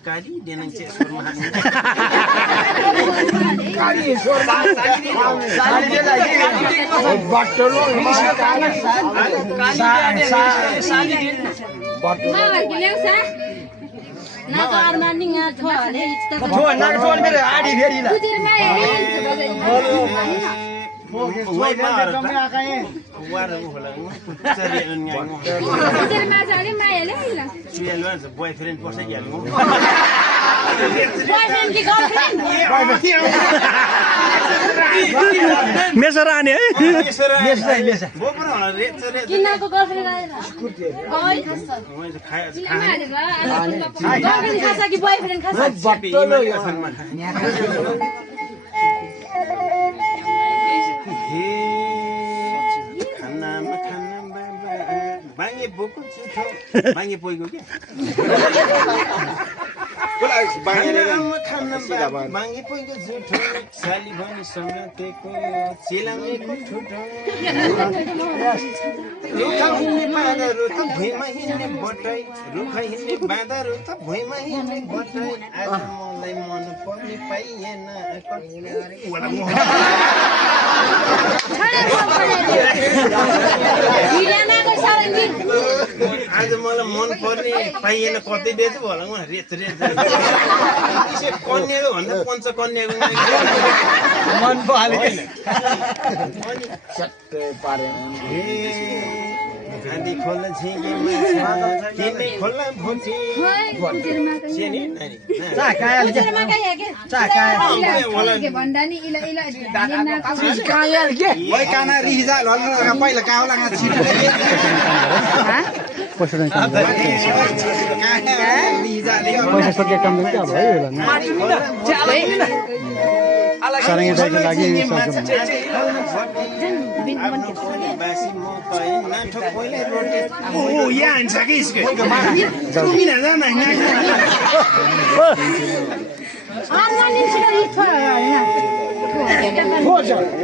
Kali dia nak cek surma. Kali surma. Kali dia lagi. Botol ini sekarang. Kali dia. Botol. Mama giliang sa. Na to armani nga thole. Thole na thole mere आधी फेरि ल. तुझे my Wai ma kami akai. War होला चरी अन्य तुझे my जाने my ले ल. सुयल भन्छ बोयफ्रेन्ड कसै हाल्नु Boyfriend की girlfriend. मेसो रानी है किन्ना को girlfriend आएगा. गई खस्छ. girlfriend खासा कि boyfriend खासा. Botol yo. Bangi buku itu, bangi poigo ke? Bangi poigo itu, sali bani samyateko, silameko thuto. Rukha hinne bada rukha bhima hinne botai, rukha hinne bada rukha bhima hinne botai. Aaj molai mon pani paiyena. Wala mo. आज मलाई मन पर्ने पाइएन कतै बेच होला म reach कन्याको भन्दा पञ्च कन्याको मन पाले सट्टै पारे गान्धी खोल्न छिगे किने खोल्न भुन्ची सेनी नानी चा कायल के चा कायल के भन्दा नि इला इला कायल के ओइ काना रिजा लल्ल पहिला काउ लाग्न छिटो पैसा नहीं काम रिजा ले पैसा सोध्ने काम पनि क्या भयो होला सारङ्गी दाइको लागि यहाँ हिँड्छ कि इसको किन जान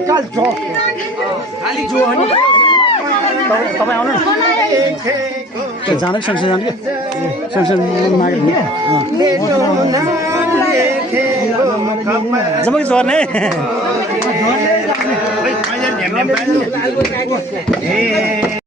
काल जो खाली जो अनि तपाईँ आउनु न जानु सँगसँगै जानु कि सँगसँगै मागेर जम्मै झर्ने